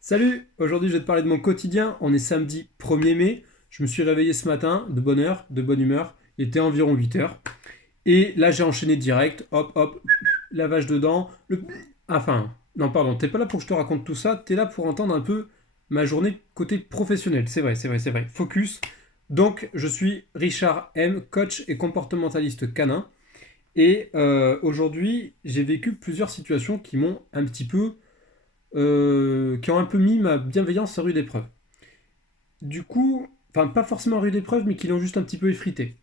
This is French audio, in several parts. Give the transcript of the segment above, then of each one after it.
Salut, aujourd'hui je vais te parler de mon quotidien. On est samedi 1er mai. Je me suis réveillé ce matin de bonne heure, de bonne humeur. Il était environ 8 heures. Et là j'ai enchaîné direct. Hop, hop, lavage de dents. Enfin, non, pardon, t'es pas là pour que je te raconte tout ça. T'es là pour entendre un peu ma journée côté professionnel. C'est vrai, c'est vrai, c'est vrai. Focus. Donc, je suis Richard M, coach et comportementaliste canin. Et aujourd'hui, j'ai vécu plusieurs situations qui m'ont un petit peu qui ont un peu mis ma bienveillance à rude épreuve. Du coup, enfin pas forcément à rude épreuve, mais qui l'ont juste un petit peu effrité.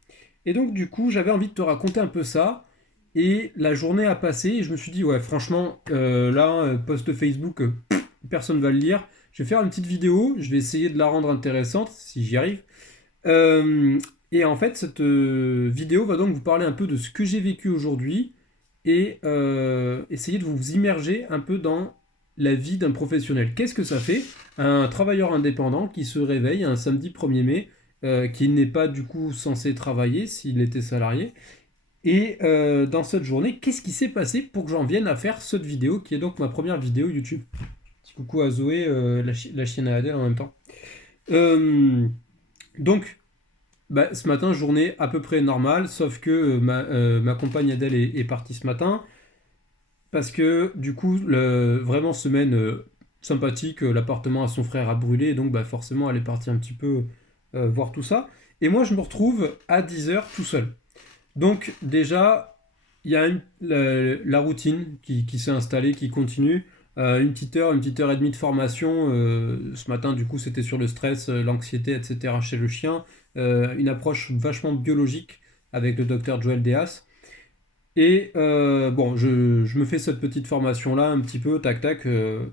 Et donc du coup, j'avais envie de te raconter un peu ça. Et la journée a passé et je me suis dit, ouais, franchement, là, post Facebook, personne va le lire. Je vais faire une petite vidéo, je vais essayer de la rendre intéressante, si j'y arrive. Euh, et en fait, cette vidéo va donc vous parler un peu de ce que j'ai vécu aujourd'hui et essayer de vous immerger un peu dans la vie d'un professionnel. Qu'est-ce que ça fait un travailleur indépendant qui se réveille un samedi 1er mai, qui n'est pas du coup censé travailler s'il était salarié, et dans cette journée, qu'est-ce qui s'est passé pour que j'en vienne à faire cette vidéo qui est donc ma première vidéo YouTube. Petit coucou à Zoé, la chienne à Adèle en même temps. Euh, donc, bah, ce matin, journée à peu près normale, sauf que ma compagne Adèle est partie ce matin, parce que du coup, vraiment semaine sympathique, l'appartement à son frère a brûlé, et donc bah, forcément elle est partie un petit peu voir tout ça. Et moi je me retrouve à 10 heures tout seul. Donc déjà, il y a la routine qui s'est installée, qui continue. Une petite heure et demie de formation. Ce matin, du coup, c'était sur le stress, l'anxiété, etc. chez le chien. Une approche vachement biologique avec le docteur Joël Deas. Et bon, je me fais cette petite formation-là un petit peu, tac tac.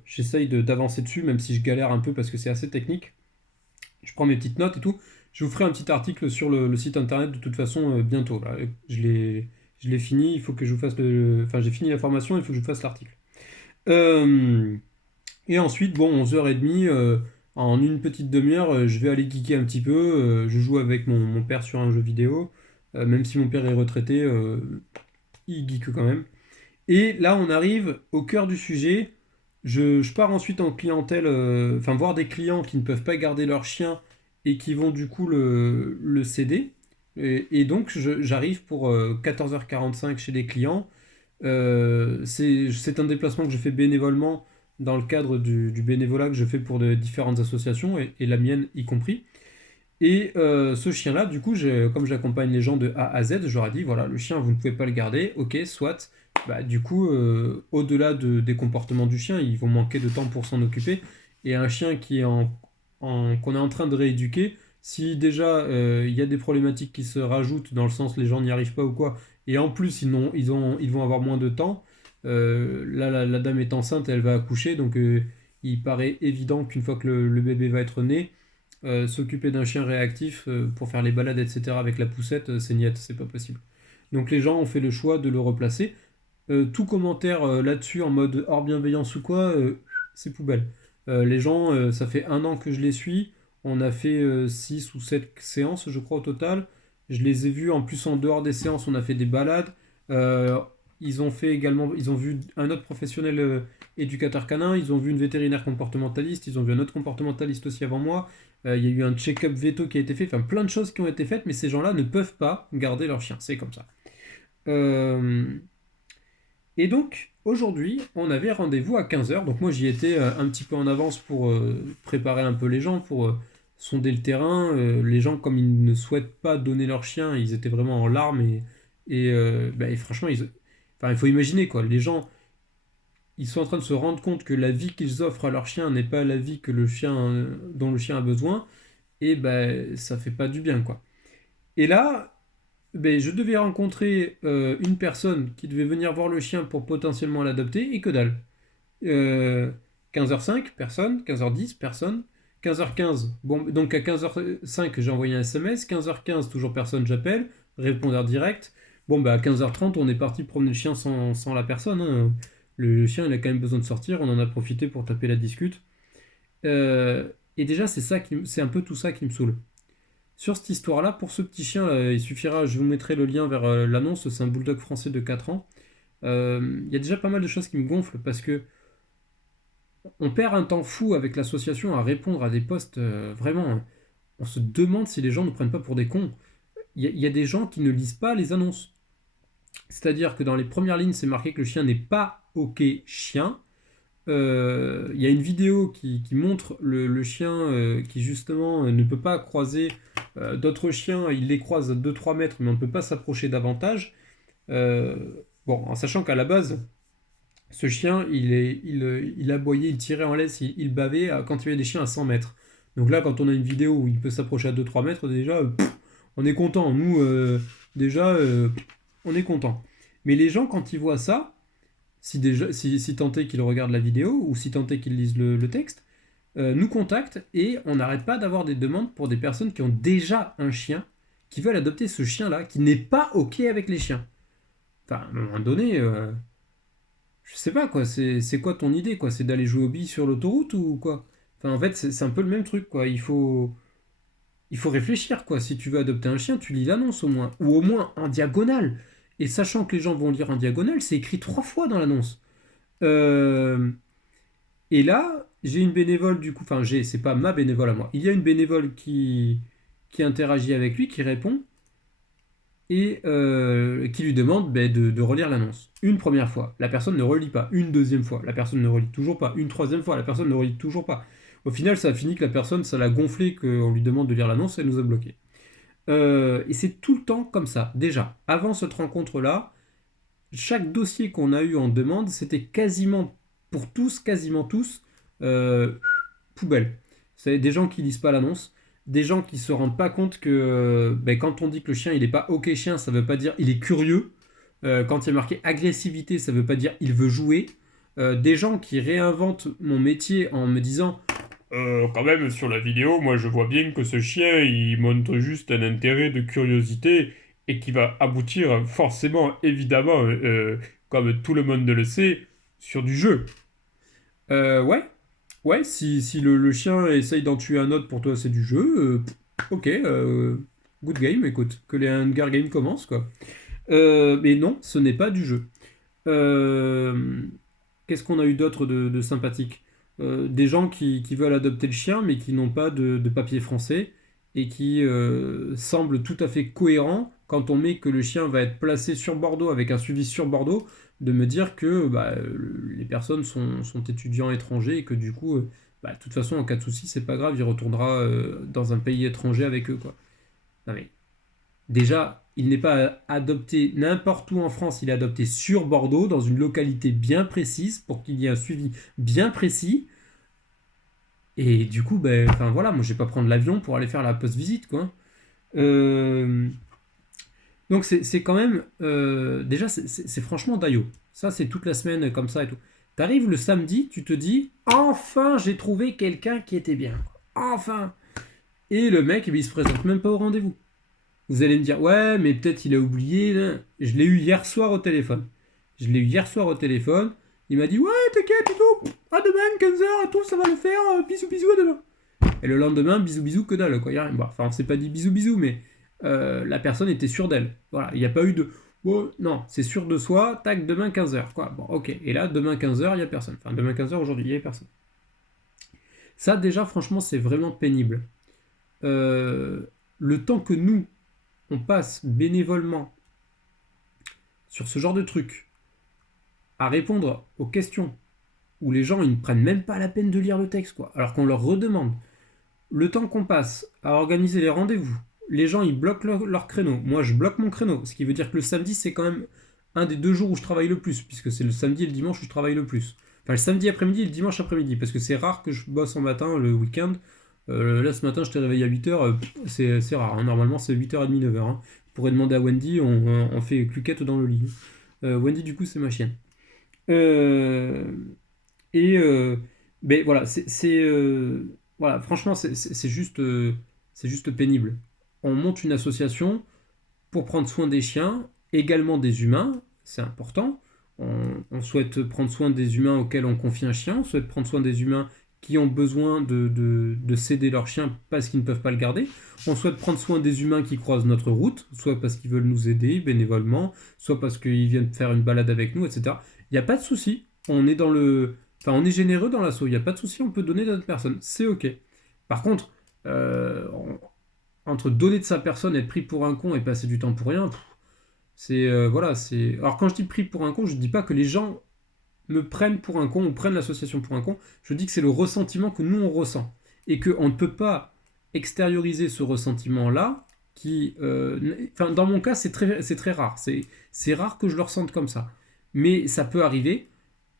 J'essaye d'avancer dessus, même si je galère un peu parce que c'est assez technique. Je prends mes petites notes et tout. Je vous ferai un petit article sur le site internet de toute façon bientôt. Là. Je l'ai fini, il faut que je vous fasse Enfin, j'ai fini la formation, il faut que je vous fasse l'article. Euh, et ensuite, bon, 11h30, en une petite demi-heure, je vais aller geeker un petit peu. Je joue avec mon père sur un jeu vidéo. Même si mon père est retraité, il geek quand même. Et là, on arrive au cœur du sujet. Je pars ensuite en clientèle, enfin voir des clients qui ne peuvent pas garder leur chien et qui vont du coup le céder. Et donc j'arrive pour 14h45 chez les clients. C'est un déplacement que je fais bénévolement dans le cadre du bénévolat que je fais pour de différentes associations et la mienne y compris. Et ce chien-là, du coup, comme j'accompagne les gens de A à Z, je leur ai dit, voilà, le chien, vous ne pouvez pas le garder, ok, soit. Bah, du coup, au-delà des comportements du chien, ils vont manquer de temps pour s'en occuper. Et un chien qu'on est en train de rééduquer, si déjà il y a des problématiques qui se rajoutent, dans le sens les gens n'y arrivent pas ou quoi, et en plus ils vont avoir moins de temps, là la dame est enceinte, elle va accoucher, donc il paraît évident qu'une fois que le bébé va être né, s'occuper d'un chien réactif pour faire les balades, etc. avec la poussette, c'est niette, c'est pas possible. Donc les gens ont fait le choix de le replacer. Tout commentaire là-dessus en mode hors bienveillance ou quoi, c'est poubelle. Les gens, ça fait 1 an que je les suis. On a fait 6 ou 7 séances, je crois, au total. Je les ai vus en plus en dehors des séances, on a fait des balades. Euh, ils ont fait également, ils ont vu un autre professionnel éducateur canin, ils ont vu une vétérinaire comportementaliste, ils ont vu un autre comportementaliste aussi avant moi. Il y a eu un check-up veto qui a été fait, enfin plein de choses qui ont été faites, mais ces gens-là ne peuvent pas garder leur chien, c'est comme ça. Euh, et donc, aujourd'hui, on avait rendez-vous à 15 heures. Donc moi, j'y étais un petit peu en avance pour préparer un peu les gens, pour sonder le terrain. Les gens, comme ils ne souhaitent pas donner leur chien, ils étaient vraiment en larmes. Et franchement, enfin, il faut imaginer, quoi. Les gens, ils sont en train de se rendre compte que la vie qu'ils offrent à leur chien n'est pas la vie que dont le chien a besoin. Et ben, ça fait pas du bien, quoi. Et là, ben, je devais rencontrer une personne qui devait venir voir le chien pour potentiellement l'adopter, et que dalle. 15h05, personne. 15h10, personne. 15h15, bon, donc à 15h05, j'ai envoyé un SMS. 15h15, toujours personne, j'appelle. Répondeur direct. Bon, bah à 15h30, on est parti promener le chien sans la personne. Hein. Le chien, il a quand même besoin de sortir. On en a profité pour taper la discute. Et déjà, c'est un peu tout ça qui me saoule. Sur cette histoire-là, pour ce petit chien, il suffira, je vous mettrai le lien vers l'annonce, c'est un bulldog français de 4 ans. Il y a déjà pas mal de choses qui me gonflent parce que on perd un temps fou avec l'association à répondre à des posts, vraiment, on se demande si les gens ne prennent pas pour des cons. Il y a des gens qui ne lisent pas les annonces. C'est-à-dire que dans les premières lignes, c'est marqué que le chien n'est pas OK chien. Il y a une vidéo qui montre le chien qui justement ne peut pas croiser d'autres chiens. Il les croise à 2-3 mètres, mais on ne peut pas s'approcher davantage. Euh, bon, en sachant qu'à la base, ce chien, il aboyait, il tirait en laisse, il bavait quand il y avait des chiens à 100 mètres. Donc là, quand on a une vidéo où il peut s'approcher à 2-3 mètres, déjà, on est content. Nous, déjà, on est content. Mais les gens, quand ils voient ça, si tant est qu'ils regardent la vidéo ou si tant est qu'ils lisent le texte, nous contactent et on n'arrête pas d'avoir des demandes pour des personnes qui ont déjà un chien, qui veulent adopter ce chien-là, qui n'est pas OK avec les chiens. Enfin, à un moment donné, je sais pas quoi, c'est quoi ton idée quoi? C'est d'aller jouer aux billes sur l'autoroute ou quoi? Enfin, en fait, c'est un peu le même truc quoi. Il faut réfléchir quoi. Si tu veux adopter un chien, tu lis l'annonce au moins. Ou au moins en diagonale. Et sachant que les gens vont lire en diagonale, c'est écrit 3 fois dans l'annonce. Euh, et là, j'ai une bénévole du coup, enfin c'est pas ma bénévole à moi. Il y a une bénévole qui interagit avec lui, qui répond et qui lui demande de relire l'annonce. Une première fois, la personne ne relit pas. Une deuxième fois, la personne ne relit toujours pas. Une troisième fois, la personne ne relit toujours pas. Au final, ça a fini que la personne, ça l'a gonflé qu'on lui demande de lire l'annonce, elle nous a bloqué. Et c'est tout le temps comme ça. Déjà, avant cette rencontre-là, chaque dossier qu'on a eu en demande, c'était quasiment tous, euh, poubelle. C'est des gens qui lisent pas l'annonce, des gens qui se rendent pas compte que quand on dit que le chien il est pas OK chien, ça veut pas dire il est curieux. Quand il y a marqué agressivité, ça veut pas dire il veut jouer. Des gens qui réinventent mon métier en me disant quand même, sur la vidéo, moi je vois bien que ce chien, il montre juste un intérêt de curiosité et qui va aboutir forcément, évidemment, comme tout le monde le sait, sur du jeu. Ouais, ouais, si le chien essaye d'en tuer un autre pour toi, c'est du jeu, ok, good game, écoute, que les Hunger Games commencent, quoi. Mais non, ce n'est pas du jeu. Euh, Qu'est-ce qu'on a eu d'autre de sympathique? Des gens qui veulent adopter le chien, mais qui n'ont pas de papier français, et qui semblent tout à fait cohérents quand on met que le chien va être placé sur Bordeaux, avec un suivi sur Bordeaux, de me dire que les personnes sont étudiants étrangers, et que du coup, de toute façon, en cas de souci, c'est pas grave, il retournera dans un pays étranger avec eux, quoi. Non mais, déjà, il n'est pas adopté n'importe où en France, il est adopté sur Bordeaux, dans une localité bien précise, pour qu'il y ait un suivi bien précis. Et du coup, enfin voilà, moi je vais pas prendre l'avion pour aller faire la post-visite, quoi. Euh, donc c'est quand même, déjà c'est franchement Dayo. Ça c'est toute la semaine comme ça et tout. T'arrives le samedi, tu te dis, enfin j'ai trouvé quelqu'un qui était bien. Enfin. Et le mec, il se présente même pas au rendez-vous. Vous allez me dire, ouais, mais peut-être il a oublié, là. Je l'ai eu hier soir au téléphone. Je l'ai eu hier soir au téléphone. Il m'a dit, ouais, t'inquiète et tout. À demain, 15h, tout, ça va le faire. Bisous, bisous, à demain. Et le lendemain, bisous, bisous, que dalle, quoi. Y a rien. Bon, enfin, on s'est pas dit bisous, bisous, mais la personne était sûre d'elle. Voilà, il n'y a pas eu de. Bon, non, c'est sûr de soi, tac, demain 15h, quoi. Bon, ok. Et là, demain 15h, il n'y a personne. Enfin, demain 15h, aujourd'hui, il n'y a personne. Ça, déjà, franchement, c'est vraiment pénible. Euh, le temps que nous, on passe bénévolement sur ce genre de truc à répondre aux questions où les gens ils ne prennent même pas la peine de lire le texte, quoi, alors qu'on leur redemande, le temps qu'on passe à organiser les rendez-vous, les gens ils bloquent leur créneau, moi je bloque mon créneau, ce qui veut dire que le samedi c'est quand même un des 2 jours où je travaille le plus, puisque c'est le samedi et le dimanche où je travaille le plus. Enfin, le samedi après-midi et le dimanche après-midi, parce que c'est rare que je bosse en matin le week-end. Là, ce matin, je t'ai réveillé à 8h, c'est rare, hein. Normalement, c'est 8h30, 9h. Hein. Vous pourrez demander à Wendy, on fait cluquette dans le lit. Wendy, du coup, c'est ma chienne. Euh, et voilà, voilà, franchement, c'est juste pénible. On monte une association pour prendre soin des chiens, également des humains, c'est important. On souhaite prendre soin des humains auxquels on confie un chien, on souhaite prendre soin des humains qui ont besoin de céder leur chien parce qu'ils ne peuvent pas le garder. On souhaite prendre soin des humains qui croisent notre route, soit parce qu'ils veulent nous aider bénévolement, soit parce qu'ils viennent faire une balade avec nous, etc. Il n'y a pas de souci, on est Enfin, on est généreux dans l'assaut, il n'y a pas de souci, on peut donner à notre personne, c'est ok. Par contre, entre donner de sa personne, être pris pour un con et passer du temps pour rien, c'est voilà, c'est. Alors quand je dis pris pour un con, je dis pas que les gens me prennent pour un con ou prennent l'association pour un con. Je dis que c'est le ressentiment que nous on ressent et que on ne peut pas extérioriser ce ressentiment-là. Enfin, dans mon cas, c'est très rare. C'est rare que je le ressente comme ça, mais ça peut arriver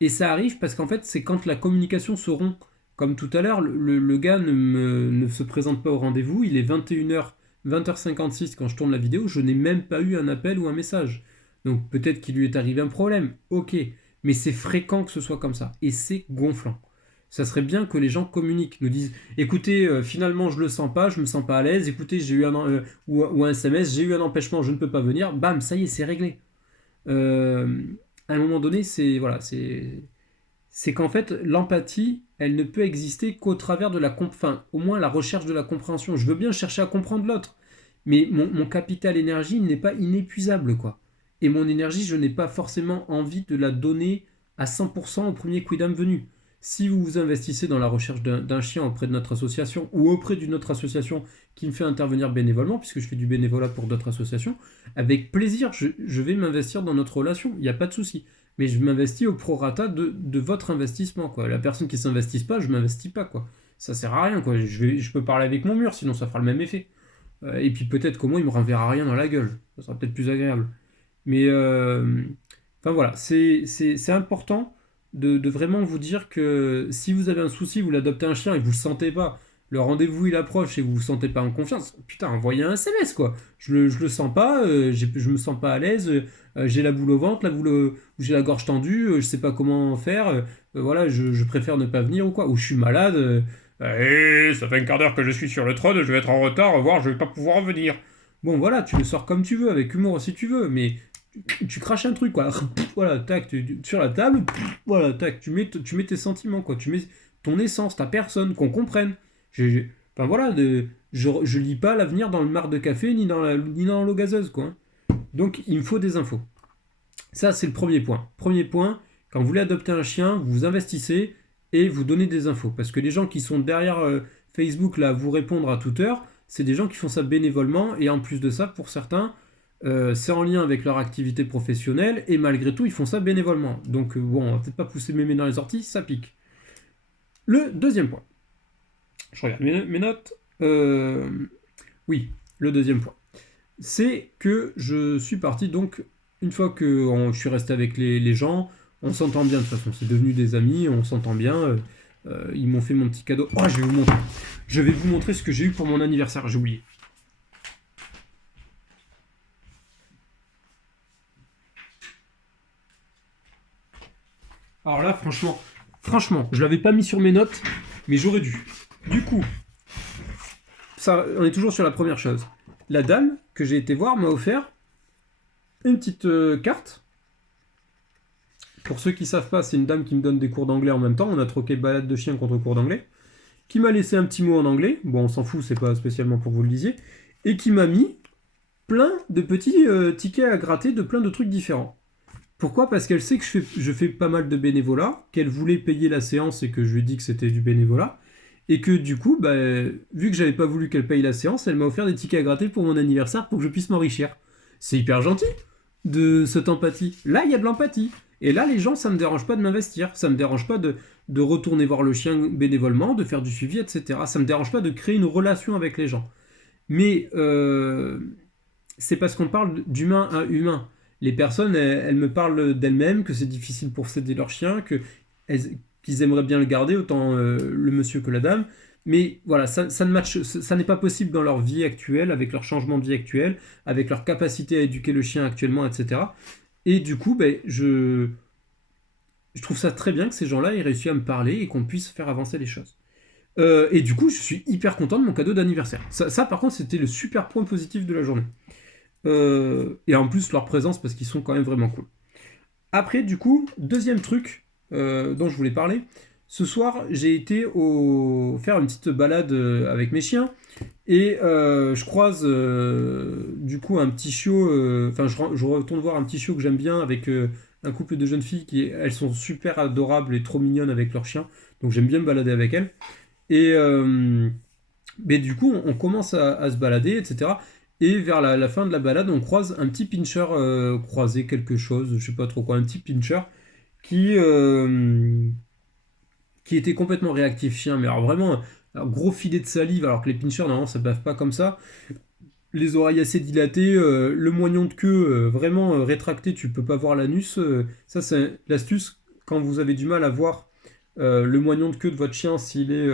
et ça arrive parce qu'en fait, c'est quand la communication se rompt. Comme tout à l'heure, le gars ne se présente pas au rendez-vous, il est 21h, 20h56 quand je tourne la vidéo, je n'ai même pas eu un appel ou un message. Donc peut-être qu'il lui est arrivé un problème, ok, mais c'est fréquent que ce soit comme ça, et c'est gonflant. Ça serait bien que les gens communiquent, nous disent, écoutez, finalement je le sens pas, je me sens pas à l'aise, écoutez, j'ai eu ou un SMS, j'ai eu un empêchement, je ne peux pas venir, bam, ça y est, c'est réglé. À un moment donné, c'est qu'en fait, l'empathie, elle ne peut exister qu'au travers de enfin, au moins la recherche de la compréhension. Je veux bien chercher à comprendre l'autre, mais mon capital énergie n'est pas inépuisable, quoi. Et mon énergie, je n'ai pas forcément envie de la donner à 100% au premier quidam venu. Si vous vous investissez dans la recherche d'un chien auprès de notre association ou auprès d'une autre association qui me fait intervenir bénévolement, puisque je fais du bénévolat pour d'autres associations, avec plaisir, je vais m'investir dans notre relation, il n'y a pas de souci. Mais je m'investis au prorata de votre investissement, quoi. La personne qui ne s'investit pas, je ne m'investis pas, quoi. Ça sert à rien, quoi. Je peux parler avec mon mur, sinon ça fera le même effet. Et puis peut-être qu'au moins il me renverra rien dans la gueule. Ça sera peut-être plus agréable. Mais enfin voilà, c'est important de vraiment vous dire que si vous avez un souci, vous l'adoptez un chien et vous le sentez pas, le rendez-vous il approche et vous vous sentez pas en confiance, putain, envoyez un SMS quoi. Je le sens pas, je me sens pas à l'aise, j'ai la boule au ventre, j'ai la gorge tendue, je sais pas comment faire, voilà, je préfère ne pas venir ou quoi, ou je suis malade, ça fait un quart d'heure que je suis sur le trône, je vais être en retard, au revoir, je vais pas pouvoir venir. Bon voilà, tu le sors comme tu veux, avec humour si tu veux, mais tu craches un truc, quoi. Voilà, tac, sur la table, voilà, tac, tu mets tes sentiments, quoi. Tu mets ton essence, ta personne, qu'on comprenne. Enfin voilà, je lis pas l'avenir dans le marc de café ni dans l'eau gazeuse, quoi. Donc il me faut des infos. Ça, c'est le premier point. Premier point, quand vous voulez adopter un chien, vous vous investissez et vous donnez des infos. Parce que les gens qui sont derrière Facebook, là, à vous répondre à toute heure, c'est des gens qui font ça bénévolement. Et en plus de ça, pour certains, c'est en lien avec leur activité professionnelle. Et malgré tout, ils font ça bénévolement. Donc, bon, on va peut-être pas pousser mémé dans les orties, ça pique. Le deuxième point. Je regarde mes notes. Oui, le deuxième point. C'est que je suis parti donc une fois que je suis resté avec les gens, on s'entend bien de toute façon, c'est devenu des amis, on s'entend bien. Ils m'ont fait mon petit cadeau. Oh, je vais vous montrer. Je vais vous montrer ce que j'ai eu pour mon anniversaire, j'ai oublié. Alors là, franchement, je l'avais pas mis sur mes notes, mais j'aurais dû. Du coup, ça, on est toujours sur la première chose. La dame que j'ai été voir m'a offert une petite carte. Pour ceux qui savent pas, c'est une dame qui me donne des cours d'anglais en même temps. On a troqué balade de chien contre cours d'anglais. Qui m'a laissé un petit mot en anglais. Bon, on s'en fout, c'est pas spécialement pour vous le disiez. Et qui m'a mis plein de petits tickets à gratter de plein de trucs différents. Pourquoi ? Parce qu'elle sait que je fais pas mal de bénévolat, qu'elle voulait payer la séance et que je lui ai dit que c'était du bénévolat. Et que du coup, bah, vu que j'avais pas voulu qu'elle paye la séance, elle m'a offert des tickets à gratter pour mon anniversaire pour que je puisse m'enrichir. C'est hyper gentil de cette empathie. Là, il y a de l'empathie. Et là, les gens, ça me dérange pas de m'investir. Ça me dérange pas de retourner voir le chien bénévolement, de faire du suivi, etc. Ça me dérange pas de créer une relation avec les gens. Mais c'est parce qu'on parle d'humain à humain. Les personnes, elles me parlent d'elles-mêmes, que c'est difficile pour céder leur chien, qu'ils aimeraient bien le garder, autant le monsieur que la dame. Mais voilà, ça ne match, ça n'est pas possible dans leur vie actuelle, avec leur changement de vie actuel, avec leur capacité à éduquer le chien actuellement, etc. Et du coup, ben, je trouve ça très bien que ces gens-là aient réussi à me parler et qu'on puisse faire avancer les choses. Et du coup, je suis hyper content de mon cadeau d'anniversaire. Ça par contre, c'était le super point positif de la journée. Et en plus, leur présence, parce qu'ils sont quand même vraiment cool. Après, du coup, deuxième truc dont je voulais parler. Ce soir, j'ai été faire une petite balade avec mes chiens. Et je croise du coup un petit chiot. Enfin, je retourne voir un petit chiot que j'aime bien avec un couple de jeunes filles elles sont super adorables et trop mignonnes avec leurs chiens. Donc j'aime bien me balader avec elles. Et mais du coup, on commence à se balader, etc. Et vers la fin de la balade, on croise un petit pincher croisé quelque chose, je sais pas trop quoi, un petit pincher qui, euh, qui était complètement réactif chien, mais alors vraiment un gros filet de salive, alors que les pinchers normalement ça bave pas comme ça. Les oreilles assez dilatées, le moignon de queue vraiment rétracté, tu peux pas voir l'anus. Ça c'est l'astuce quand vous avez du mal à voir le moignon de queue de votre chien s'il est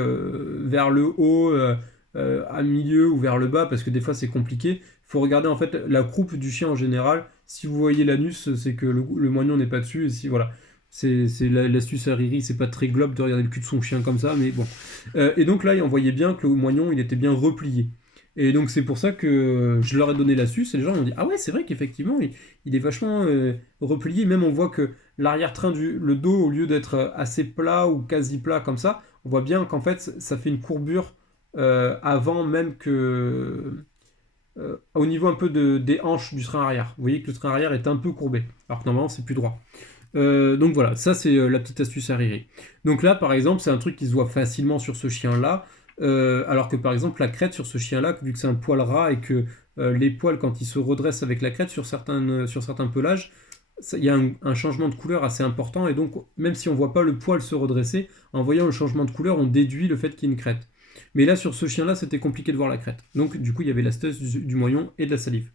vers le haut, à milieu ou vers le bas, parce que des fois c'est compliqué. Il faut regarder en fait la croupe du chien en général. Si vous voyez l'anus, c'est que le moignon n'est pas dessus. Et si voilà, c'est l'astuce à Riri, c'est pas très globe de regarder le cul de son chien comme ça, mais bon. Et donc là, on voyait bien que le moignon il était bien replié. Et donc c'est pour ça que je leur ai donné l'astuce et les gens m'ont dit ah ouais c'est vrai qu'effectivement il est vachement replié, même on voit que l'arrière-train le dos au lieu d'être assez plat ou quasi plat comme ça, on voit bien qu'en fait ça fait une courbure avant même que au niveau un peu des hanches du train arrière. Vous voyez que le train arrière est un peu courbé alors que normalement c'est plus droit. Donc voilà, ça c'est la petite astuce à rire. Donc là, par exemple, c'est un truc qui se voit facilement sur ce chien-là, alors que par exemple, la crête sur ce chien-là, vu que c'est un poil ras et que les poils, quand ils se redressent avec la crête sur certains pelages, il y a un changement de couleur assez important, et donc même si on voit pas le poil se redresser, en voyant le changement de couleur, on déduit le fait qu'il y ait une crête. Mais là, sur ce chien-là, c'était compliqué de voir la crête. Donc du coup, il y avait l'astuce du moignon et de la salive.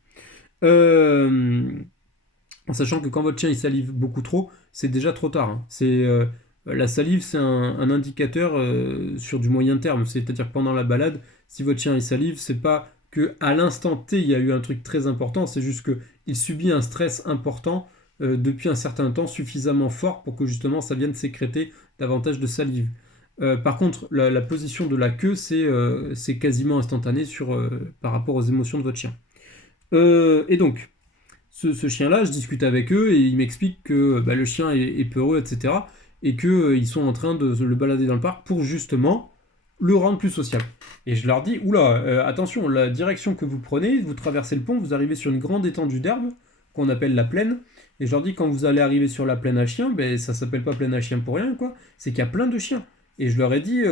Euh, En sachant que quand votre chien il salive beaucoup trop, c'est déjà trop tard, hein. La salive, c'est un indicateur sur du moyen terme. C'est-à-dire que pendant la balade, si votre chien il salive, c'est pas que à l'instant T il y a eu un truc très important, c'est juste que il subit un stress important depuis un certain temps suffisamment fort pour que justement ça vienne sécréter davantage de salive. Par contre, la position de la queue, c'est quasiment instantané par rapport aux émotions de votre chien. Et donc, ce chien-là, je discute avec eux et ils m'expliquent que bah, le chien est peureux, etc. Et qu'ils sont en train de le balader dans le parc pour justement le rendre plus sociable. Et je leur dis, oula, attention, la direction que vous prenez, vous traversez le pont, vous arrivez sur une grande étendue d'herbe qu'on appelle la plaine. Et je leur dis, quand vous allez arriver sur la plaine à chiens, ben, ça s'appelle pas plaine à chiens pour rien, quoi. C'est qu'il y a plein de chiens. Et je leur ai dit,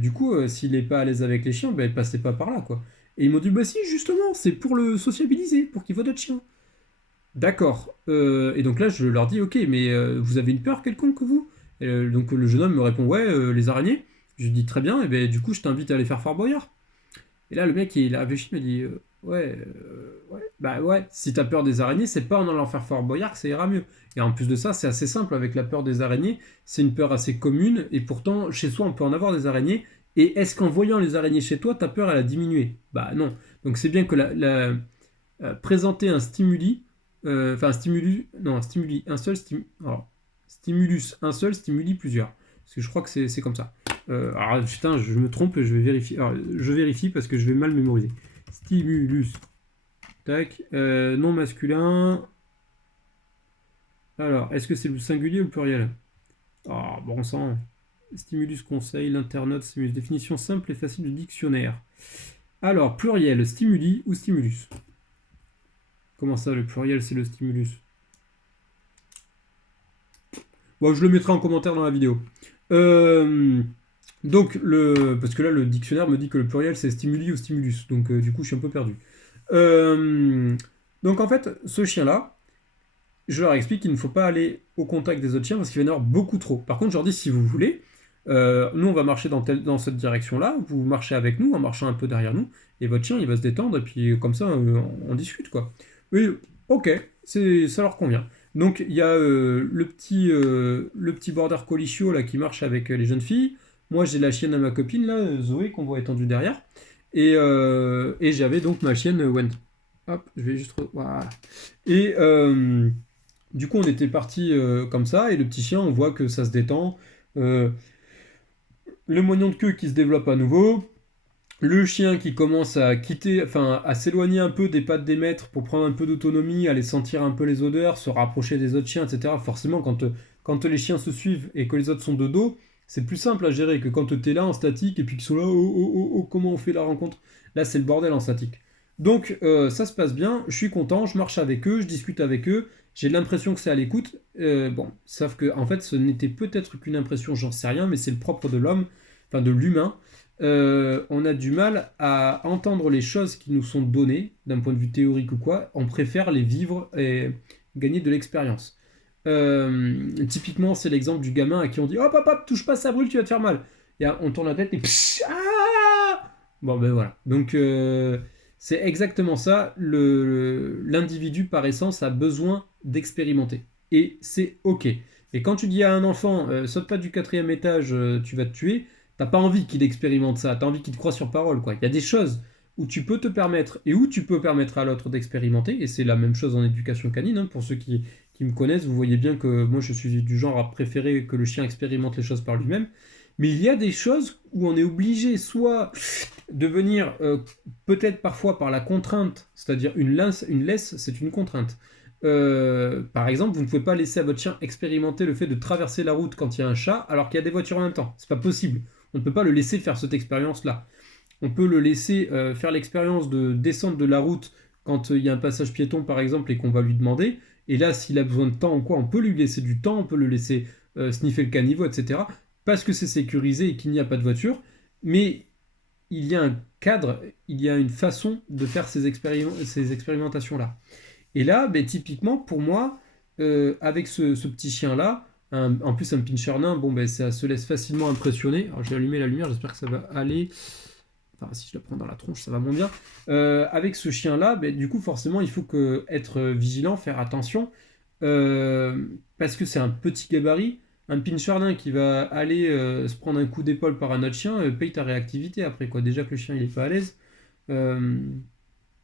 du coup, s'il n'est pas à l'aise avec les chiens, ben, passez pas par là, quoi. Et ils m'ont dit, bah si, justement, c'est pour le sociabiliser, pour qu'il voit d'autres chiens. D'accord. Et donc là, je leur dis, ok, mais vous avez une peur quelconque, vous? Donc le jeune homme me répond, ouais, les araignées. Je lui dis, très bien, et ben du coup, je t'invite à aller faire Fort Boyard. Et là, le mec, il a réfléchi, il m'a dit, ouais, ouais, bah ouais, si t'as peur des araignées, c'est pas en allant faire Fort Boyard que ça ira mieux. Et en plus de ça, c'est assez simple avec la peur des araignées, c'est une peur assez commune, et pourtant, chez soi, on peut en avoir des araignées. Et est-ce qu'en voyant les araignées chez toi, ta peur, elle a diminué? Bah non. Donc c'est bien que présenter un stimuli enfin, un stimulus, non, un stimuli, un seul alors, stimulus, un seul, stimuli plusieurs. Parce que je crois que c'est comme ça. Alors, putain, je me trompe, je vais vérifier. Alors, je vérifie parce que je vais mal mémoriser. Stimulus. Tac. Non masculin. Alors, est-ce que c'est le singulier ou le pluriel? Ah, bon sang. Stimulus conseil, l'internaute, stimulus. Définition simple et facile du dictionnaire. Alors, pluriel, stimuli ou stimulus? Comment ça, le pluriel, c'est le stimulus? Bon, je le mettrai en commentaire dans la vidéo. Donc, parce que là, le dictionnaire me dit que le pluriel, c'est stimuli ou stimulus. Donc, du coup, je suis un peu perdu. Donc, en fait, ce chien-là, je leur explique qu'il ne faut pas aller au contact des autres chiens parce qu'il va y en avoir beaucoup trop. Par contre, je leur dis, si vous voulez, nous, on va marcher dans cette direction-là. Vous marchez avec nous en marchant un peu derrière nous. Et votre chien, il va se détendre. Et puis, comme ça, on discute, quoi. Oui, ok, ça leur convient. Donc il y a le petit border collie chiot là qui marche avec les jeunes filles. Moi j'ai la chienne à ma copine là, Zoé, qu'on voit étendue derrière. Et j'avais donc ma chienne Wendy. Hop, je vais juste. Voilà. Et du coup on était parti comme ça, et le petit chien on voit que ça se détend. Le moignon de queue qui se développe à nouveau. Le chien qui commence à quitter, enfin à s'éloigner un peu des pattes des maîtres pour prendre un peu d'autonomie, aller sentir un peu les odeurs, se rapprocher des autres chiens, etc. Forcément, quand les chiens se suivent et que les autres sont de dos, c'est plus simple à gérer que quand t'es là en statique et puis qu'ils sont là, oh, oh, oh, oh, comment on fait la rencontre? Là, c'est le bordel en statique. Donc, ça se passe bien, je suis content, je marche avec eux, je discute avec eux, j'ai l'impression que c'est à l'écoute. Bon, sauf que en fait, ce n'était peut-être qu'une impression, j'en sais rien, mais c'est le propre de l'homme, enfin de l'humain. On a du mal à entendre les choses qui nous sont données, d'un point de vue théorique ou quoi. On préfère les vivre et gagner de l'expérience. Typiquement, c'est l'exemple du gamin à qui on dit hop hop hop, touche pas, ça brûle, tu vas te faire mal. Et on tourne la tête et psh, ah bon ben voilà. Donc c'est exactement ça. L'individu par essence a besoin d'expérimenter et c'est ok. Et quand tu dis à un enfant saute pas du quatrième étage, tu vas te tuer, t'as pas envie qu'il expérimente ça. T'as envie qu'il te croie sur parole quoi. Il y a des choses où tu peux te permettre et où tu peux permettre à l'autre d'expérimenter. Et c'est la même chose en éducation canine. Hein, pour ceux qui me connaissent, vous voyez bien que moi je suis du genre à préférer que le chien expérimente les choses par lui-même. Mais il y a des choses où on est obligé soit de venir, peut-être parfois par la contrainte, c'est-à-dire une laisse, c'est une contrainte. Par exemple, vous ne pouvez pas laisser à votre chien expérimenter le fait de traverser la route quand il y a un chat alors qu'il y a des voitures en même temps. C'est pas possible. On ne peut pas le laisser faire cette expérience-là. On peut le laisser faire l'expérience de descendre de la route quand il y a un passage piéton par exemple et qu'on va lui demander. Et là, s'il a besoin de temps ou quoi, on peut lui laisser du temps, on peut le laisser sniffer le caniveau, etc. Parce que c'est sécurisé et qu'il n'y a pas de voiture. Mais il y a un cadre, il y a une façon de faire ces expérimentations-là. Et là, ben, typiquement, pour moi, avec ce petit chien-là, en plus un pincher nain, bon, ben, ça se laisse facilement impressionner. Alors j'ai allumé la lumière, j'espère que ça va aller. Enfin, si je le prends dans la tronche, ça va moins bien. Avec ce chien-là, ben, du coup, forcément, il faut être vigilant, faire attention, parce que c'est un petit gabarit. Un pincher nain qui va aller se prendre un coup d'épaule par un autre chien paye ta réactivité après, quoi. Déjà que le chien, il est pas à l'aise. Euh,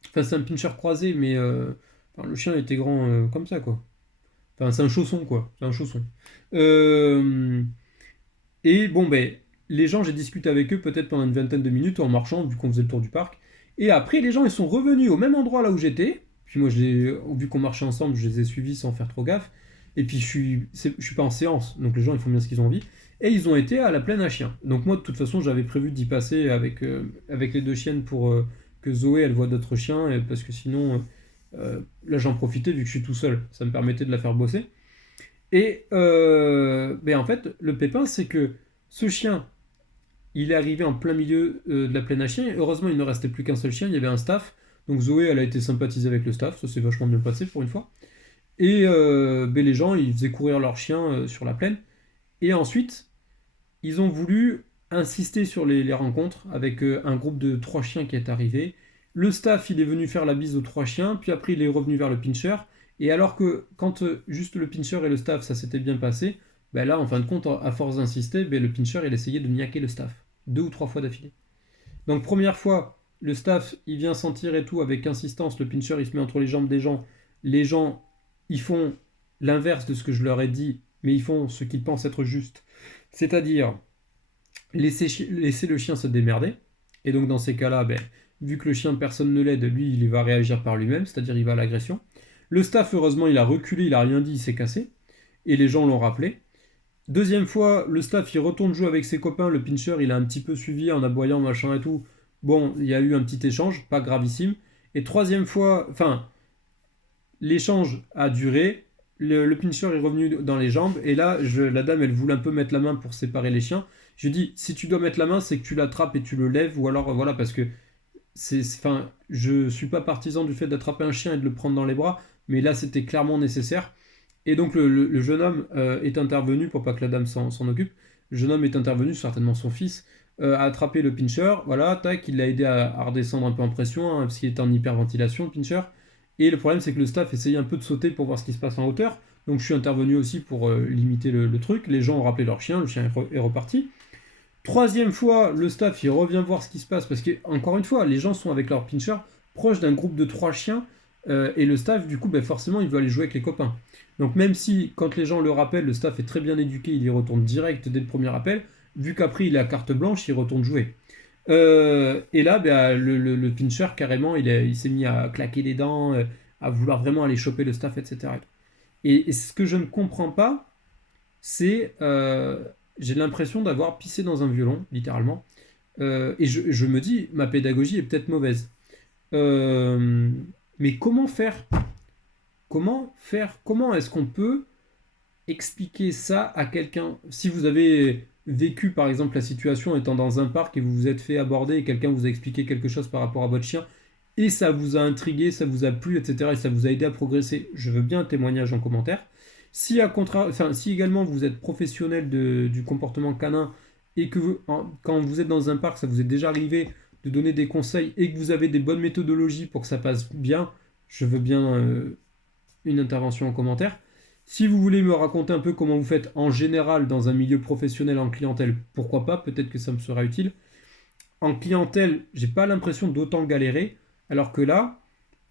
Enfin, c'est un pincher croisé, mais enfin, le chien était grand comme ça, quoi. Enfin, c'est un chausson, quoi. C'est un chausson. Euh, et bon, ben, les gens, j'ai discuté avec eux peut-être pendant une vingtaine de minutes en marchant, vu qu'on faisait le tour du parc. Et après, les gens, ils sont revenus au même endroit là où j'étais. Puis moi, vu qu'on marchait ensemble, je les ai suivis sans faire trop gaffe. Et puis, je suis pas en séance, donc les gens, ils font bien ce qu'ils ont envie. Et ils ont été à la plaine à chiens. Donc moi, de toute façon, j'avais prévu d'y passer avec les deux chiennes pour que Zoé, elle voit d'autres chiens, parce que sinon, là, j'en profitais vu que je suis tout seul. Ça me permettait de la faire bosser. Et ben en fait, le pépin, c'est que ce chien, il est arrivé en plein milieu de la plaine à chiens. Et heureusement, il ne restait plus qu'un seul chien, il y avait un staff. Donc Zoé, elle a été sympathisée avec le staff, ça s'est vachement bien passé pour une fois. Et ben, les gens, ils faisaient courir leur chien sur la plaine. Et ensuite, ils ont voulu insister sur les rencontres avec un groupe de trois chiens qui est arrivé. Le staff, il est venu faire la bise aux trois chiens, puis après, il est revenu vers le pincher. Et alors que quand juste le pincher et le staff, ça s'était bien passé, ben là, en fin de compte, à force d'insister, ben, le pincher, il essayait de niaquer le staff. Deux ou trois fois d'affilée. Donc, première fois, le staff, il vient sentir et tout avec insistance. Le pincher, il se met entre les jambes des gens. Les gens, ils font l'inverse de ce que je leur ai dit, mais ils font ce qu'ils pensent être juste. C'est-à-dire, laisser le chien se démerder. Et donc dans ces cas-là, ben, vu que le chien, personne ne l'aide, lui, il va réagir par lui-même, c'est-à-dire il va à l'agression. Le staff, heureusement, il a reculé, il a rien dit, il s'est cassé. Et les gens l'ont rappelé. Deuxième fois, le staff, il retourne jouer avec ses copains. Le pincher, il a un petit peu suivi en aboyant, machin et tout. Bon, il y a eu un petit échange, pas gravissime. Et troisième fois, enfin, l'échange a duré. Le pincher est revenu dans les jambes. Et là, la dame, elle voulait un peu mettre la main pour séparer les chiens. Je dis, si tu dois mettre la main, c'est que tu l'attrapes et tu le lèves. Ou alors, voilà, parce que enfin, je suis pas partisan du fait d'attraper un chien et de le prendre dans les bras. Mais là, c'était clairement nécessaire. Et donc, le jeune homme est intervenu, pour pas que la dame s'en occupe. Le jeune homme est intervenu, certainement son fils, a attrapé le pincher. Voilà, tac, il l'a aidé à redescendre un peu en pression, hein, parce qu'il était en hyperventilation, le pincher. Et le problème, c'est que le staff essayait un peu de sauter pour voir ce qui se passe en hauteur. Donc je suis intervenu aussi pour limiter le truc. Les gens ont rappelé leur chien, le chien est reparti. Troisième fois, le staff il revient voir ce qui se passe parce que, encore une fois, les gens sont avec leur pincher proche d'un groupe de trois chiens et le staff, du coup, ben, forcément, il veut aller jouer avec les copains. Donc même si, quand les gens le rappellent, le staff est très bien éduqué, il y retourne direct dès le premier appel, vu qu'après il a carte blanche, il retourne jouer. Et là, ben, le pincher, carrément, il s'est mis à claquer des dents, à vouloir vraiment aller choper le staff, etc. Et ce que je ne comprends pas, c'est... j'ai l'impression d'avoir pissé dans un violon, littéralement. Et je me dis, ma pédagogie est peut-être mauvaise. Mais comment faire comment est-ce qu'on peut expliquer ça à quelqu'un? Si vous avez vécu par exemple la situation étant dans un parc et vous vous êtes fait aborder et quelqu'un vous a expliqué quelque chose par rapport à votre chien et ça vous a intrigué, ça vous a plu, etc. et ça vous a aidé à progresser, je veux bien un témoignage en commentaire. Si, si également vous êtes professionnel du comportement canin et que quand vous êtes dans un parc, ça vous est déjà arrivé de donner des conseils et que vous avez des bonnes méthodologies pour que ça passe bien, je veux bien une intervention en commentaire. Si vous voulez me raconter un peu comment vous faites en général dans un milieu professionnel en clientèle, pourquoi pas, peut-être que ça me sera utile. En clientèle, j'ai pas l'impression d'autant galérer, alors que là,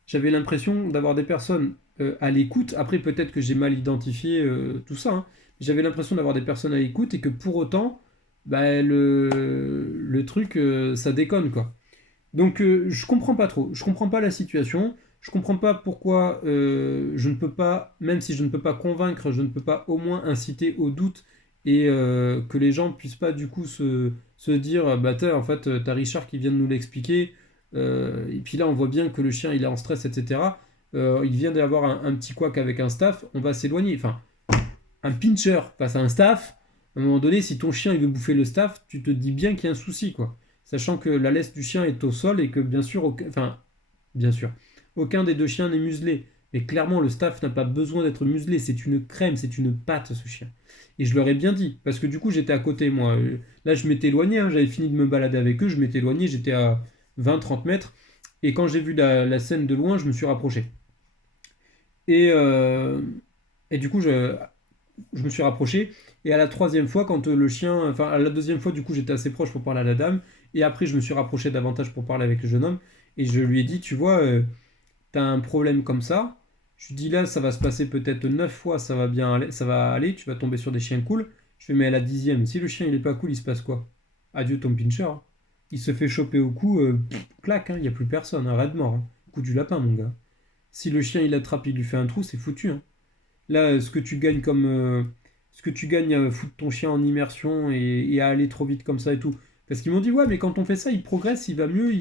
j'avais l'impression d'avoir des personnes à l'écoute. Après, peut-être que j'ai mal identifié tout ça, hein. J'avais l'impression d'avoir des personnes à l'écoute et que pour autant, bah, le truc, ça déconne, quoi. Donc je comprends pas trop, je comprends pas la situation, je comprends pas pourquoi je ne peux pas, même si je ne peux pas convaincre, je ne peux pas au moins inciter au doute et que les gens puissent pas du coup se dire bah en fait t'as Richard qui vient de nous l'expliquer et puis là on voit bien que le chien il est en stress etc. Il vient d'avoir un petit couac avec un staff, on va s'éloigner. Enfin un pincher face à un staff, à un moment donné, si ton chien il veut bouffer le staff, tu te dis bien qu'il y a un souci, quoi. Sachant que la laisse du chien est au sol et que bien sûr, aucun des deux chiens n'est muselé. Mais clairement, le staff n'a pas besoin d'être muselé. C'est une crème, c'est une pâte, ce chien. Et je leur ai bien dit, parce que du coup, j'étais à côté, moi. Là, je m'étais éloigné, hein, j'avais fini de me balader avec eux, je m'étais éloigné, j'étais à 20-30 mètres. Et quand j'ai vu la scène de loin, je me suis rapproché. Et, euh, et du coup, je me suis rapproché. Et à la troisième fois, quand le chien. Enfin, à la deuxième fois, du coup, j'étais assez proche pour parler à la dame. Et après, je me suis rapproché davantage pour parler avec le jeune homme. Et je lui ai dit, tu vois, t'as un problème comme ça. Je lui dis là, ça va se passer peut-être 9 fois, ça va bien aller, ça va aller, tu vas tomber sur des chiens cool. Je fais, mais à la dixième, si le chien il est pas cool, il se passe quoi? Adieu ton pincher, hein. Il se fait choper au cou, clac, il n'y a plus personne, arrête de mort, hein. Coup du lapin, mon gars. Si le chien il attrape, il lui fait un trou, c'est foutu, hein. Là, ce que tu gagnes à foutre ton chien en immersion et à aller trop vite comme ça et tout. Parce qu'ils m'ont dit, ouais, mais quand on fait ça, il progresse, il va mieux.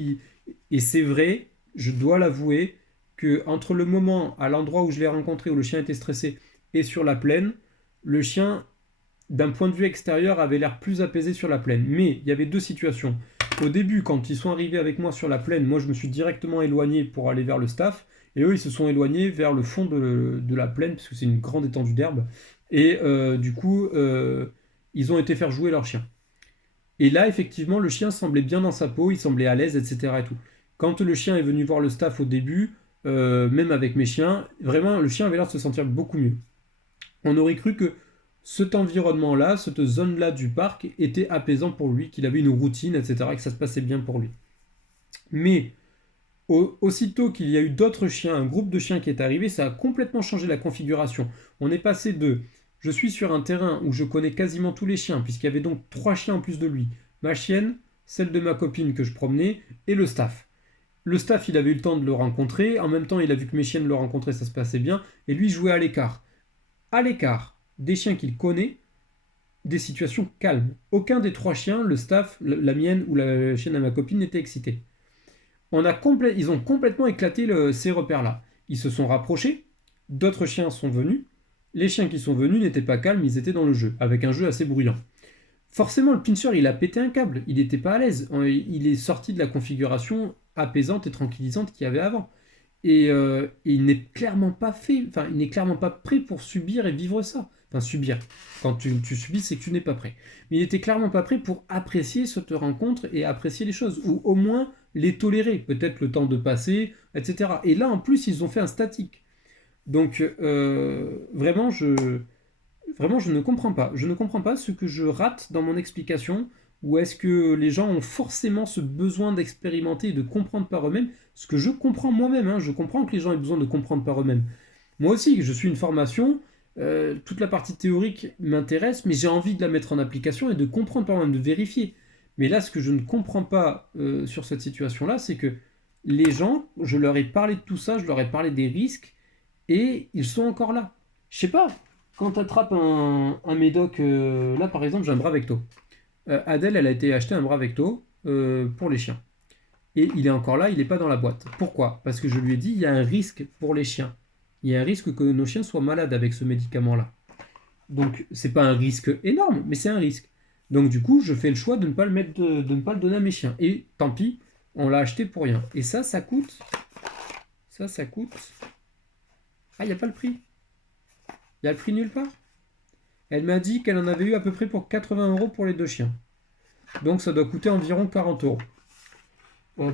Et c'est vrai, je dois l'avouer, que entre le moment, à l'endroit où je l'ai rencontré, où le chien était stressé, et sur la plaine, le chien, d'un point de vue extérieur, avait l'air plus apaisé sur la plaine. Mais il y avait deux situations. Au début, quand ils sont arrivés avec moi sur la plaine, moi je me suis directement éloigné pour aller vers le staff. Et eux, ils se sont éloignés vers le fond de la plaine, parce que c'est une grande étendue d'herbe. Et du coup, ils ont été faire jouer leur chien. Et là, effectivement, le chien semblait bien dans sa peau, il semblait à l'aise, etc. Et tout. Quand le chien est venu voir le staff au début, même avec mes chiens, vraiment, le chien avait l'air de se sentir beaucoup mieux. On aurait cru que cet environnement-là, cette zone-là du parc était apaisant pour lui, qu'il avait une routine, etc., et que ça se passait bien pour lui. Mais aussitôt qu'il y a eu d'autres chiens, un groupe de chiens qui est arrivé, ça a complètement changé la configuration. On est passé de je suis sur un terrain où je connais quasiment tous les chiens, puisqu'il y avait donc 3 chiens en plus de lui. Ma chienne, celle de ma copine que je promenais, et le staff. Le staff, il avait eu le temps de le rencontrer, en même temps il a vu que mes chiennes le rencontraient, ça se passait bien, et lui jouait à l'écart. À l'écart des chiens qu'il connaît, des situations calmes. Aucun des 3 chiens, le staff, la mienne ou la chienne à ma copine, n'était excité. Ils ont complètement éclaté ces repères-là. Ils se sont rapprochés, d'autres chiens sont venus. Les chiens qui sont venus n'étaient pas calmes, ils étaient dans le jeu, avec un jeu assez bruyant. Forcément, le pincher, il a pété un câble, il n'était pas à l'aise. Il est sorti de la configuration apaisante et tranquillisante qu'il y avait avant. Et il n'est clairement pas fait, enfin, il n'est clairement pas prêt pour subir et vivre ça. Enfin, subir. Quand tu subis, c'est que tu n'es pas prêt. Mais il était clairement pas prêt pour apprécier cette rencontre et apprécier les choses, ou au moins les tolérer, peut-être le temps de passer, etc. Et là, en plus, ils ont fait un statique. Donc, vraiment, je ne comprends pas. Je ne comprends pas ce que je rate dans mon explication, ou est-ce que les gens ont forcément ce besoin d'expérimenter et de comprendre par eux-mêmes, ce que je comprends moi-même, hein. Je comprends que les gens aient besoin de comprendre par eux-mêmes. Moi aussi, je suis une formation, toute la partie théorique m'intéresse, mais j'ai envie de la mettre en application et de comprendre par moi-même, de vérifier. Mais là, ce que je ne comprends pas sur cette situation-là, c'est que les gens, je leur ai parlé de tout ça, je leur ai parlé des risques, et ils sont encore là. Je sais pas, quand tu attrapes un médoc, là par exemple, j'ai un Bravecto. Adèle, elle a été acheter un Bravecto pour les chiens. Et il est encore là, il n'est pas dans la boîte. Pourquoi? Parce que je lui ai dit, il y a un risque pour les chiens. il y a un risque que nos chiens soient malades avec ce médicament-là. Donc, c'est pas un risque énorme, mais c'est un risque. Donc, du coup, je fais le choix de ne pas le mettre, de ne pas le donner à mes chiens. Et tant pis, on l'a acheté pour rien. Et ça coûte. Ça coûte. Ah, il n'y a pas le prix. Il y a le prix nulle part. Elle m'a dit qu'elle en avait eu à peu près pour 80 € pour les deux chiens. Donc, ça doit coûter environ 40 €.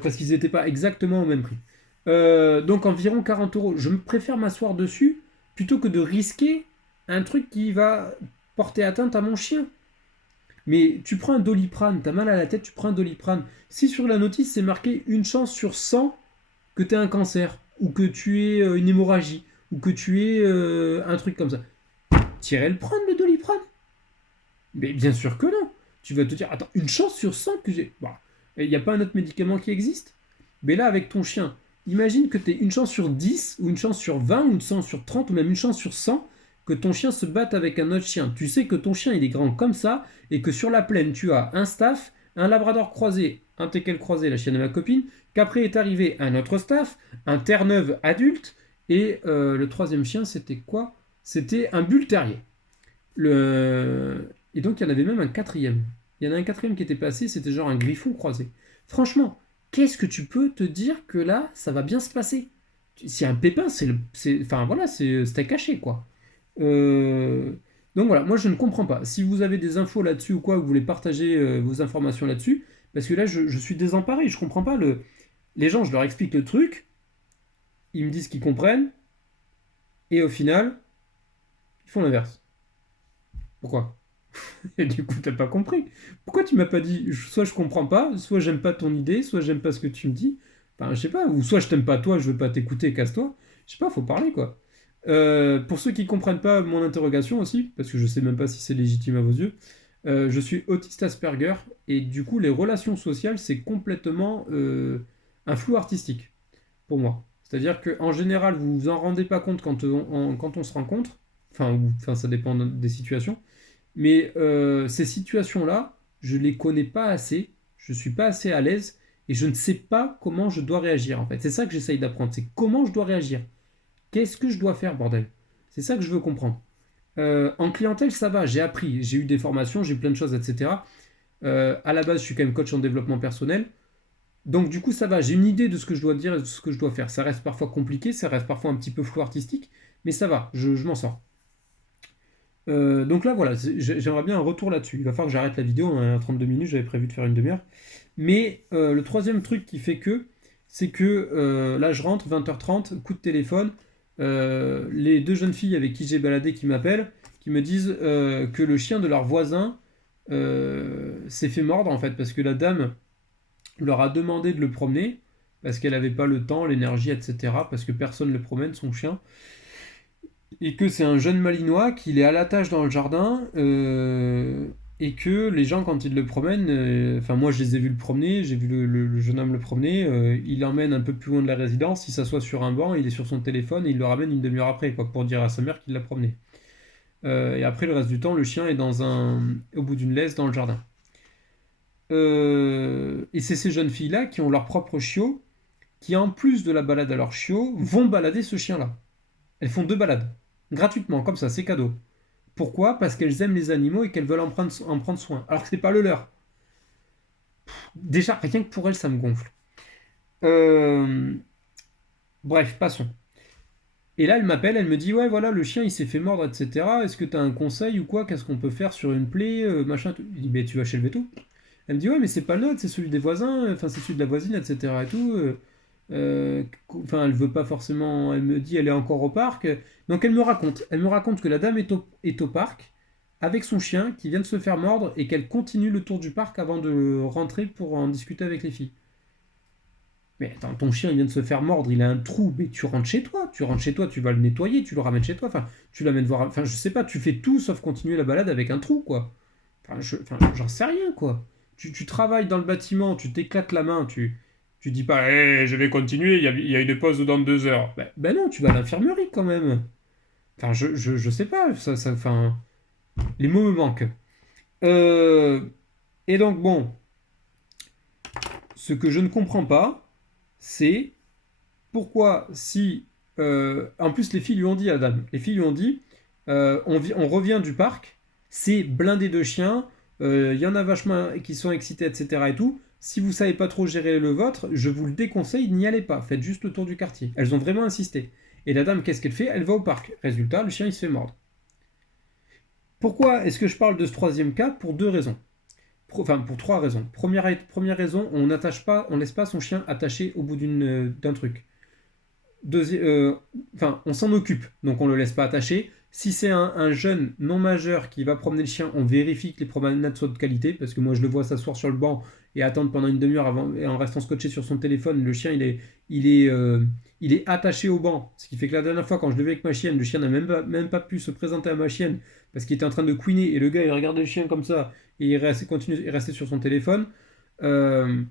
Parce qu'ils n'étaient pas exactement au même prix. Donc, environ 40 €. Je préfère m'asseoir dessus plutôt que de risquer un truc qui va porter atteinte à mon chien. Mais tu prends un Doliprane, t'as mal à la tête, tu prends un Doliprane. Si sur la notice c'est marqué une chance sur 100 que tu aies un cancer, ou que tu aies une hémorragie, ou que tu aies un truc comme ça, t'irais le prendre le Doliprane? Mais bien sûr que non. Tu vas te dire, attends, une chance sur 100 que j'ai. Bah, il n'y a pas un autre médicament qui existe. Mais là, avec ton chien, imagine que tu aies une chance sur 10, ou une chance sur 20, ou une chance sur 30, ou même une chance sur 100 que ton chien se batte avec un autre chien. Tu sais que ton chien il est grand comme ça, et que sur la plaine tu as un staff, un labrador croisé, un teckel croisé, la chienne de ma copine, qu'après est arrivé un autre staff, un terre-neuve adulte, et le troisième chien c'était quoi? C'était un bull terrier. Et donc il y en avait même un quatrième. Il y en a un quatrième qui était passé, c'était genre un griffon croisé. Franchement, qu'est-ce que tu peux te dire que là, ça va bien se passer? S'il y a un pépin, enfin voilà, c'était caché quoi. Euh, donc voilà, moi je ne comprends pas. Si vous avez des infos là-dessus ou quoi, vous voulez partager vos informations là-dessus, parce que là je suis désemparé, je comprends pas les gens, je leur explique le truc, ils me disent qu'ils comprennent, et au final, ils font l'inverse. Pourquoi? Et du coup, t'as pas compris. Pourquoi tu m'as pas dit soit je comprends pas, soit j'aime pas ton idée, soit j'aime pas ce que tu me dis. Enfin, je sais pas, ou soit je t'aime pas toi, je veux pas t'écouter, casse-toi. Je sais pas, faut parler quoi. Pour ceux qui comprennent pas mon interrogation aussi, parce que je sais même pas si c'est légitime à vos yeux, je suis autiste Asperger et du coup les relations sociales c'est complètement un flou artistique pour moi. C'est-à-dire qu'en général vous vous en rendez pas compte quand on se rencontre, enfin ça dépend des situations, mais ces situations-là, je les connais pas assez, je suis pas assez à l'aise et je ne sais pas comment je dois réagir en fait. C'est ça que j'essaye d'apprendre, c'est comment je dois réagir. Qu'est-ce que je dois faire, bordel? C'est ça que je veux comprendre. En clientèle, ça va, j'ai appris, j'ai eu des formations, j'ai eu plein de choses, etc. À la base, je suis quand même coach en développement personnel. Donc du coup, ça va, j'ai une idée de ce que je dois dire et de ce que je dois faire. Ça reste parfois compliqué, ça reste parfois un petit peu flou artistique, mais ça va, je m'en sors. Donc là, voilà, j'aimerais bien un retour là-dessus. Il va falloir que j'arrête la vidéo, on est à 32 minutes, j'avais prévu de faire une demi-heure. Mais le troisième truc qui fait que, c'est que là, je rentre, 20h30, coup de téléphone, les deux jeunes filles avec qui j'ai baladé qui m'appellent, qui me disent que le chien de leur voisin s'est fait mordre, en fait, parce que la dame leur a demandé de le promener, parce qu'elle n'avait pas le temps, l'énergie, etc., parce que personne ne le promène, son chien et que c'est un jeune malinois qu'il est à la tâche dans le jardin et que les gens quand ils le promènent, enfin moi je les ai vus le promener, j'ai vu le jeune homme le promener, il l'emmène un peu plus loin de la résidence, il s'assoit sur un banc, il est sur son téléphone et il le ramène une demi-heure après quoi, pour dire à sa mère qu'il l'a promené. Et après le reste du temps le chien est au bout d'une laisse dans le jardin. Et c'est ces jeunes filles-là qui ont leur propre chiot, qui en plus de la balade à leur chiot, vont balader ce chien-là. Elles font deux balades, gratuitement, comme ça, c'est cadeau. Pourquoi? Parce qu'elles aiment les animaux et qu'elles veulent en prendre soin, alors que c'est pas le leur. Déjà, rien que pour elles, ça me gonfle. Euh, Bref, passons. Et là, elle m'appelle, elle me dit, ouais, voilà, le chien, il s'est fait mordre, etc. Est-ce que tu as un conseil ou quoi? Qu'est-ce qu'on peut faire sur une plaie, machin tout. Je dis, ben, tu vas chez le veto. Elle me dit, ouais, mais c'est pas le nôtre, c'est celui des voisins, enfin, c'est celui de la voisine, etc. et tout. Enfin, elle veut pas forcément. Elle me dit, elle est encore au parc. Donc, elle me raconte. Elle me raconte que la dame est au parc avec son chien qui vient de se faire mordre et qu'elle continue le tour du parc avant de rentrer pour en discuter avec les filles. Mais attends, ton chien il vient de se faire mordre, il a un trou, mais tu rentres chez toi, tu vas le nettoyer, tu le ramènes chez toi, enfin, tu l'amènes voir, enfin, je sais pas, tu fais tout sauf continuer la balade avec un trou, quoi. Enfin, j'en sais rien, quoi. Tu travailles dans le bâtiment, tu t'éclates la main, tu dis pas, je vais continuer, il y a une pause dans 2 heures. Ben non, tu vas à l'infirmerie quand même. Enfin, je sais pas, enfin, les mots me manquent. Euh, et donc, bon, ce que je ne comprends pas, c'est pourquoi si En plus, les filles lui ont dit à la dame, les filles lui ont dit, on revient du parc, c'est blindé de chiens, il y en a vachement qui sont excités, etc. et tout. Si vous savez pas trop gérer le vôtre, je vous le déconseille, n'y allez pas. Faites juste le tour du quartier. Elles ont vraiment insisté. Et la dame, qu'est-ce qu'elle fait? Elle va au parc. Résultat, le chien, il se fait mordre. Pourquoi est-ce que je parle de ce troisième cas? Pour deux raisons. Enfin, pour trois raisons. Première raison, on n'attache pas, on laisse pas son chien attaché au bout d'un truc. Enfin, on s'en occupe, donc on le laisse pas attaché. Si c'est un jeune non majeur qui va promener le chien, on vérifie que les promenades soient de qualité, parce que moi je le vois s'asseoir sur le banc et attendre pendant une demi-heure avant, et en restant scotché sur son téléphone. Le chien il est attaché au banc, ce qui fait que la dernière fois quand je le vais avec ma chienne, le chien n'a même pas pu se présenter à ma chienne parce qu'il était en train de couiner et le gars il regardait le chien comme ça et il restait sur son téléphone. Euh,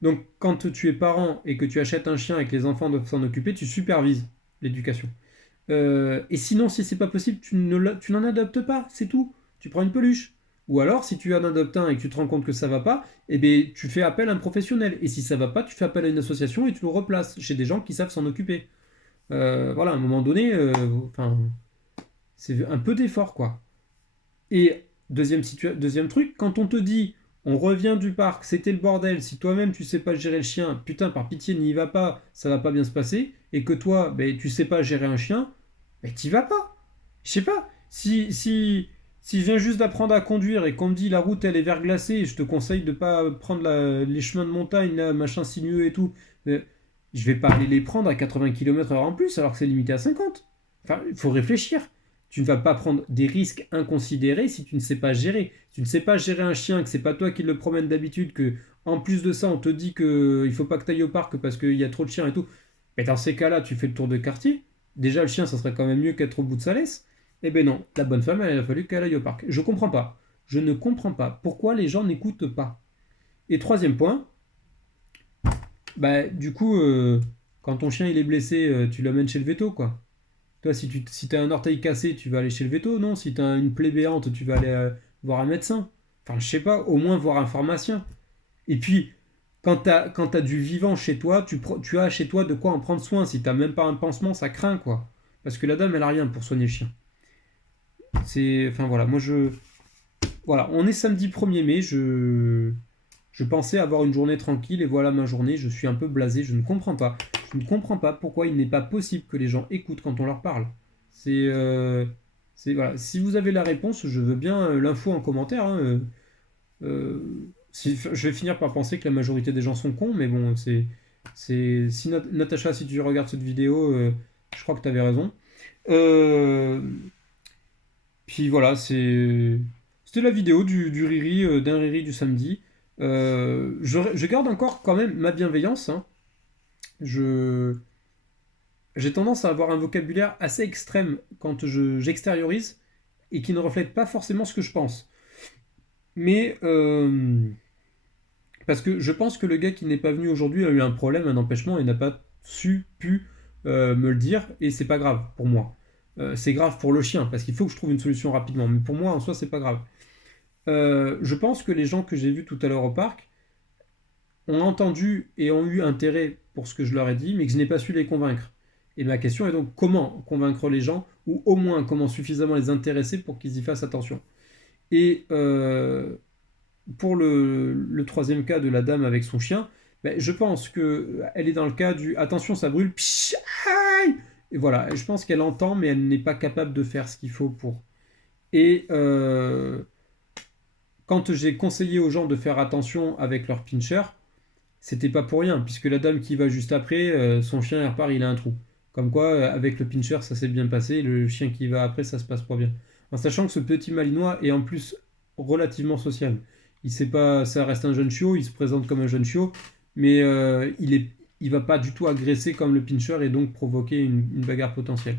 donc, quand tu es parent et que tu achètes un chien et que les enfants doivent s'en occuper, tu supervises l'éducation. Et sinon, si c'est pas possible, tu n'en adoptes pas, c'est tout. Tu prends une peluche. Ou alors, si tu en adoptes un et que tu te rends compte que ça va pas, eh bien, tu fais appel à un professionnel. Et si ça va pas, tu fais appel à une association et tu le replaces chez des gens qui savent s'en occuper. Voilà, à un moment donné, enfin, c'est un peu d'effort, quoi. Et deuxième truc, quand on te dit on revient du parc, c'était le bordel, si toi-même tu sais pas gérer le chien, putain, par pitié, n'y va pas, ça va pas bien se passer, et que toi, ben, tu sais pas gérer un chien, ben t'y vas pas. Je sais pas, si je viens juste d'apprendre à conduire et qu'on me dit la route elle est verglacée, je te conseille de pas prendre les chemins de montagne, là, machin sinueux et tout, je vais pas aller les prendre à 80 km/h en plus alors que c'est limité à 50. Enfin, il faut réfléchir. Tu ne vas pas prendre des risques inconsidérés si tu ne sais pas gérer. Si tu ne sais pas gérer un chien, que c'est pas toi qui le promène d'habitude, que en plus de ça, on te dit que il faut pas que tu ailles au parc parce qu'il y a trop de chiens et tout. Mais dans ces cas-là, tu fais le tour de quartier. Déjà, le chien, ça serait quand même mieux qu'être au bout de sa laisse. Eh ben non, la bonne femme, elle a fallu qu'elle aille au parc. Je comprends pas. Je ne comprends pas pourquoi les gens n'écoutent pas. Et troisième point, bah du coup, quand ton chien il est blessé, tu l'amènes chez le veto, quoi. Toi, si t'as un orteil cassé, tu vas aller chez le veto, non? Si t'as une plaie béante, tu vas aller voir un médecin. Enfin, je sais pas, au moins voir un pharmacien. Et puis, quand t'as du vivant chez toi, tu as chez toi de quoi en prendre soin. Si t'as même pas un pansement, ça craint, quoi. Parce que la dame, elle a rien pour soigner le chien. Enfin voilà, voilà, on est samedi 1er mai, je pensais avoir une journée tranquille et voilà ma journée, je suis un peu blasé, je ne comprends pas. Je ne comprends pas pourquoi il n'est pas possible que les gens écoutent quand on leur parle. C'est, euh, voilà. Si vous avez la réponse, je veux bien l'info en commentaire, hein. Je vais finir par penser que la majorité des gens sont cons, mais bon, si Natacha, si tu regardes cette vidéo, je crois que tu avais raison. Euh, Puis voilà, c'était la vidéo du Riri, d'un Riri du samedi. Je garde encore quand même ma bienveillance, hein. Je, j'ai tendance à avoir un vocabulaire assez extrême quand j'extériorise et qui ne reflète pas forcément ce que je pense. Mais parce que je pense que le gars qui n'est pas venu aujourd'hui a eu un problème, un empêchement et n'a pas pu me le dire et c'est pas grave pour moi. C'est grave pour le chien parce qu'il faut que je trouve une solution rapidement. Mais pour moi en soi c'est pas grave. Je pense que les gens que j'ai vus tout à l'heure au parc ont entendu et ont eu intérêt pour ce que je leur ai dit, mais que je n'ai pas su les convaincre. Et ma question est donc comment convaincre les gens, ou au moins comment suffisamment les intéresser pour qu'ils y fassent attention. Et pour le troisième cas de la dame avec son chien, ben, je pense qu'elle est dans le cas du attention ça brûle, psh, aïe et voilà, je pense qu'elle entend mais elle n'est pas capable de faire ce qu'il faut pour. Et quand j'ai conseillé aux gens de faire attention avec leur pincher, c'était pas pour rien, puisque la dame qui va juste après, son chien il repart, il a un trou. Comme quoi, avec le pincher, ça s'est bien passé, le chien qui va après, ça se passe pas bien. En sachant que ce petit malinois est en plus relativement social. Il sait pas, ça reste un jeune chiot, il se présente comme un jeune chiot, mais il va pas du tout agresser comme le pincher et donc provoquer une bagarre potentielle.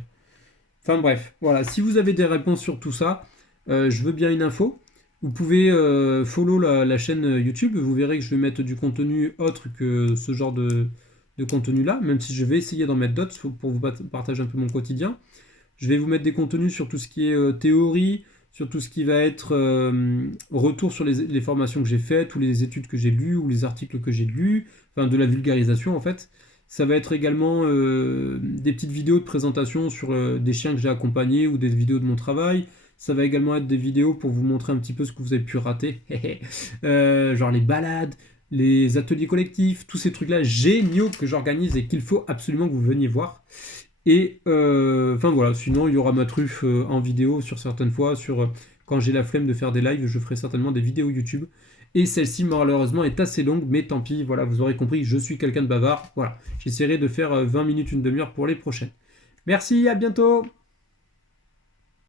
Enfin bref, voilà. Si vous avez des réponses sur tout ça, je veux bien une info. Vous pouvez follow la chaîne YouTube. Vous verrez que je vais mettre du contenu autre que ce genre de contenu-là, même si je vais essayer d'en mettre d'autres pour vous partager un peu mon quotidien. Je vais vous mettre des contenus sur tout ce qui est théorie, sur tout ce qui va être retour sur les formations que j'ai faites, ou les études que j'ai lues, ou les articles que j'ai lus, enfin de la vulgarisation en fait. Ça va être également des petites vidéos de présentation sur des chiens que j'ai accompagnés ou des vidéos de mon travail. Ça va également être des vidéos pour vous montrer un petit peu ce que vous avez pu rater. Genre les balades, les ateliers collectifs, tous ces trucs-là géniaux que j'organise et qu'il faut absolument que vous veniez voir. Et enfin voilà, sinon il y aura ma truffe en vidéo sur certaines fois, quand j'ai la flemme de faire des lives, je ferai certainement des vidéos YouTube. Et celle-ci malheureusement est assez longue, mais tant pis, voilà, vous aurez compris, je suis quelqu'un de bavard. Voilà, j'essaierai de faire 20 minutes, une demi-heure pour les prochaines. Merci, à bientôt!